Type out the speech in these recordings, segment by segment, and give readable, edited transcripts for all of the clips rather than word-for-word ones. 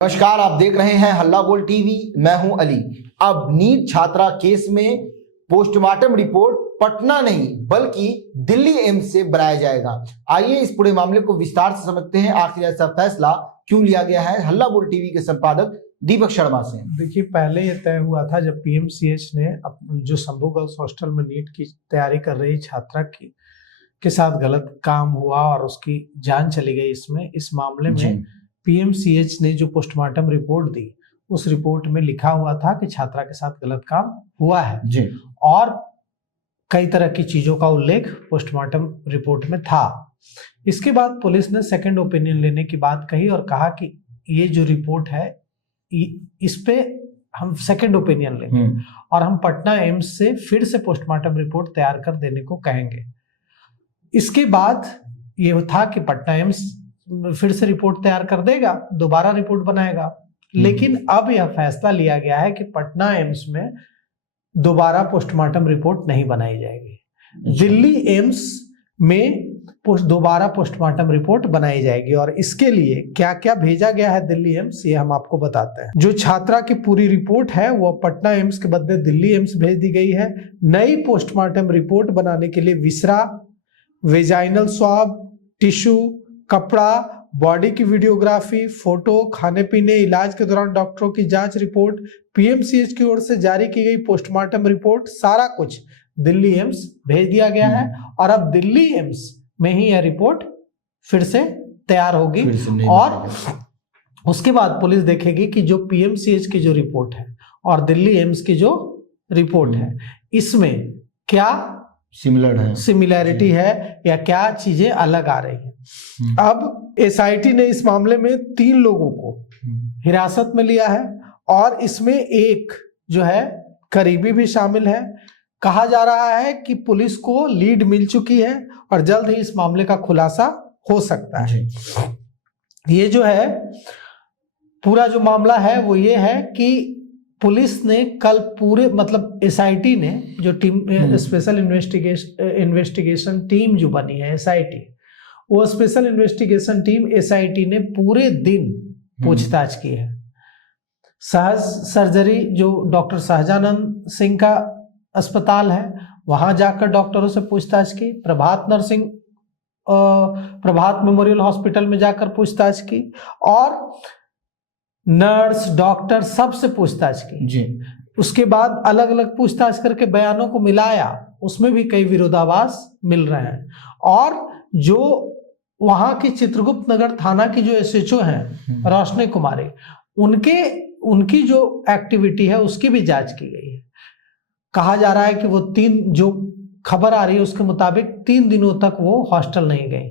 नमस्कार, आप देख रहे हैं हल्ला बोल टीवी। मैं हूं अली। अब नीट छात्रा केस में पोस्टमार्टम रिपोर्ट पटना नहीं बल्कि दिल्ली एम्स से बनाया जाएगा। आइए इस पूरे मामले को विस्तार से समझते हैं, आखिर ऐसा फैसला क्यों लिया गया है। हल्ला बोल टीवी के संपादक दीपक शर्मा से। देखिए, पहले ये तय हुआ था जब पीएमसीएच ने जो शंभू गर्ल्स हॉस्टल में नीट की तैयारी कर रही छात्रा के साथ गलत काम हुआ और उसकी जान चली गई। इस मामले में पीएमसीएच ने जो पोस्टमार्टम रिपोर्ट दी, उस रिपोर्ट में लिखा हुआ था कि छात्रा के साथ गलत काम हुआ है जी। और कई तरह की चीजों का उल्लेख पोस्टमार्टम रिपोर्ट में था। इसके बाद पुलिस ने सेकंड ओपिनियन लेने की बात कही और कहा कि ये जो रिपोर्ट है इस पे हम सेकंड ओपिनियन लेंगे और हम पटना एम्स से फिर से पोस्टमार्टम रिपोर्ट तैयार कर देने को कहेंगे। इसके बाद ये था कि पटना एम्स फिर से रिपोर्ट तैयार कर देगा, दोबारा रिपोर्ट बनाएगा। लेकिन अब यह फैसला लिया गया है कि पटना एम्स में दोबारा पोस्टमार्टम रिपोर्ट नहीं बनाई जाएगी। दिल्ली एम्स में दोबारा पोस्टमार्टम रिपोर्ट बनाई जाएगी। और इसके लिए क्या क्या भेजा गया है दिल्ली एम्स, ये हम आपको बताते हैं। जो छात्रा की पूरी रिपोर्ट है वो पटना एम्स के बदले दिल्ली एम्स भेज दी गई है। नई पोस्टमार्टम रिपोर्ट बनाने के लिए विसरा, वेजाइनल स्वाब, टिश्यू, कपड़ा, बॉडी की वीडियोग्राफी, फोटो, खाने पीने, इलाज के दौरान डॉक्टरों की जांच रिपोर्ट, पीएमसीएच की ओर से जारी की गई पोस्टमार्टम रिपोर्ट, सारा कुछ दिल्ली एम्स भेज दिया गया है। और अब दिल्ली एम्स में ही यह रिपोर्ट फिर से तैयार होगी और उसके बाद पुलिस देखेगी कि जो पीएमसीएच की जो रिपोर्ट है और दिल्ली एम्स की जो रिपोर्ट है, इसमें क्या सिमिलैरिटी है या क्या चीजें अलग आ रही हैं। अब एसआईटी ने इस मामले में 3 लोगों को हिरासत में लिया है और इसमें एक जो है करीबी भी शामिल है। कहा जा रहा है कि पुलिस को लीड मिल चुकी है और जल्द ही इस मामले का खुलासा हो सकता है। ये जो है पूरा जो मामला है वो ये है कि पुलिस ने कल पूरे एसआईटी ने जो टीम स्पेशल इन्वेस्टिगेशन टीम जो बनी है एसआईटी, वो स्पेशल इन्वेस्टिगेशन टीम एसआईटी ने पूरे दिन पूछताछ की है। सहज सर्जरी जो डॉक्टर सहजानंद सिंह का अस्पताल है, वहां जाकर डॉक्टरों से पूछताछ की। प्रभात मेमोरियल हॉस्पिटल में जाकर पूछताछ की और नर्स, डॉक्टर सबसे पूछताछ की जी। उसके बाद अलग अलग पूछताछ करके बयानों को मिलाया, उसमें भी कई विरोधाभास मिल रहे हैं। और जो वहां की चित्रगुप्त नगर थाना की जो एसएचओ हैं रोशनी कुमारी, उनकी जो एक्टिविटी है उसकी भी जांच की गई है। कहा जा रहा है कि वो जो खबर आ रही है उसके मुताबिक 3 दिनों तक वो हॉस्टल नहीं गई।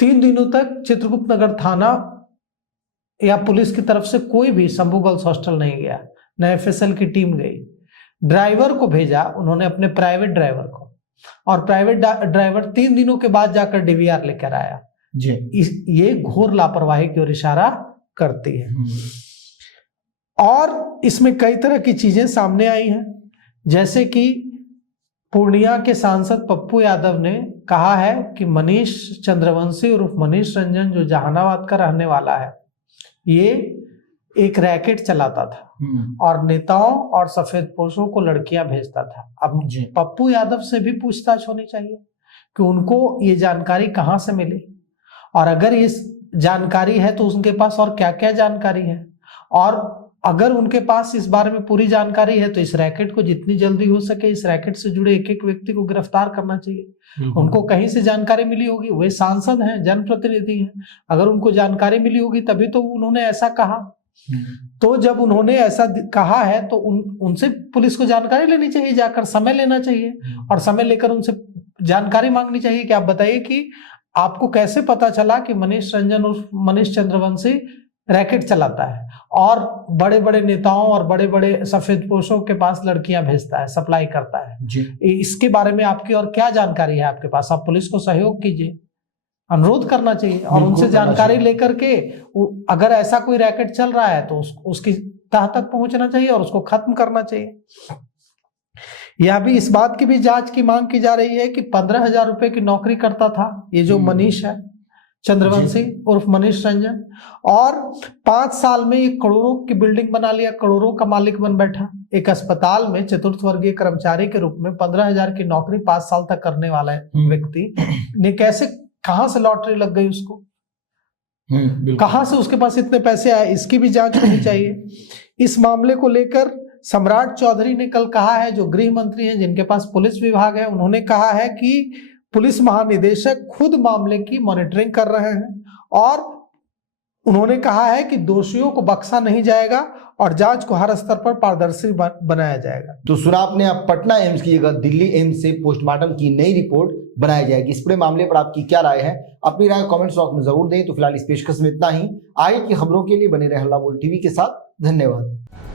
3 दिनों तक चित्रगुप्त नगर थाना या पुलिस की तरफ से कोई भी शंभू गर्ल्स हॉस्टल नहीं गया, न एफएसएल की टीम गई। ड्राइवर को भेजा उन्होंने, अपने प्राइवेट ड्राइवर को, और प्राइवेट ड्राइवर 3 दिनों के बाद जाकर डीवीआर लेकर आया जी। ये घोर लापरवाही की ओर इशारा करती है। और इसमें कई तरह की चीजें सामने आई हैं, जैसे कि पूर्णिया के सांसद पप्पू यादव ने कहा है कि मनीष चंद्रवंशी उर्फ मनीष रंजन जो जहानाबाद का रहने वाला है, ये एक रैकेट चलाता था और नेताओं और सफेदपोशों को लड़कियां भेजता था। अब पप्पू यादव से भी पूछताछ होनी चाहिए कि उनको ये जानकारी कहां से मिली, और अगर ये जानकारी है तो उनके पास और क्या क्या जानकारी है, और अगर उनके पास इस बारे में पूरी जानकारी है तो इस रैकेट को जितनी जल्दी हो सके, इस रैकेट से जुड़े एक एक व्यक्ति को गिरफ्तार करना चाहिए। उनको कहीं से जानकारी मिली होगी, वे सांसद हैं, जनप्रतिनिधि हैं, अगर उनको जानकारी मिली होगी तभी तो उन्होंने ऐसा कहा। तो जब उन्होंने ऐसा कहा है तो उनसे पुलिस को जानकारी लेनी चाहिए, जाकर समय लेना चाहिए और समय लेकर उनसे जानकारी मांगनी चाहिए कि आप बताइए कि आपको कैसे पता चला कि मनीष रंजन उर्फ मनीष चंद्रवंशी रैकेट चलाता है और बड़े बड़े नेताओं और बड़े बड़े सफेदपोशों के पास लड़कियां भेजता है, सप्लाई करता है जी। इसके बारे में आपकी और क्या जानकारी है आपके पास, आप पुलिस को सहयोग कीजिए, अनुरोध करना चाहिए और उनसे जानकारी लेकर के अगर ऐसा कोई रैकेट चल रहा है तो उसकी तह तक पहुंचना चाहिए और उसको खत्म करना चाहिए। यह भी इस बात की भी जांच की मांग की जा रही है कि 15,000 रुपए की नौकरी करता था ये जो मनीष है, चंद्रवंशी उर्फ मनीष रंजन, और 5 साल में एक करोड़ों की बिल्डिंग बना लिया, करोड़ों का मालिक बन बैठा। एक अस्पताल में चतुर्थ वर्गीय कर्मचारी के रूप में 15,000 की नौकरी 5 साल तक करने वाला व्यक्ति ने कैसे, कहां से लॉटरी लग गई उसको, कहां से उसके पास इतने पैसे आए, इसकी भी जांच होनी चाहिए। इस मामले को लेकर सम्राट चौधरी ने कल कहा है, जो गृह मंत्री हैं जिनके पास पुलिस विभाग है, उन्होंने कहा है कि पुलिस महानिदेशक खुद मामले की मॉनिटरिंग कर रहे हैं और उन्होंने कहा है कि दोषियों को बख्शा नहीं जाएगा और जांच को हर स्तर पर पारदर्शी बनाया जाएगा। तो सुना आपने, अब पटना एम्स की जगह दिल्ली एम्स से पोस्टमार्टम की नई रिपोर्ट बनाई जाएगी। इस पूरे मामले पर आपकी क्या राय है? अपनी राय कमेंट्स बॉक्स में जरूर दें। तो फिलहाल इस पेशकश में इतना ही। आगे की खबरों के लिए बने रहे हल्ला बोल टीवी के साथ। धन्यवाद।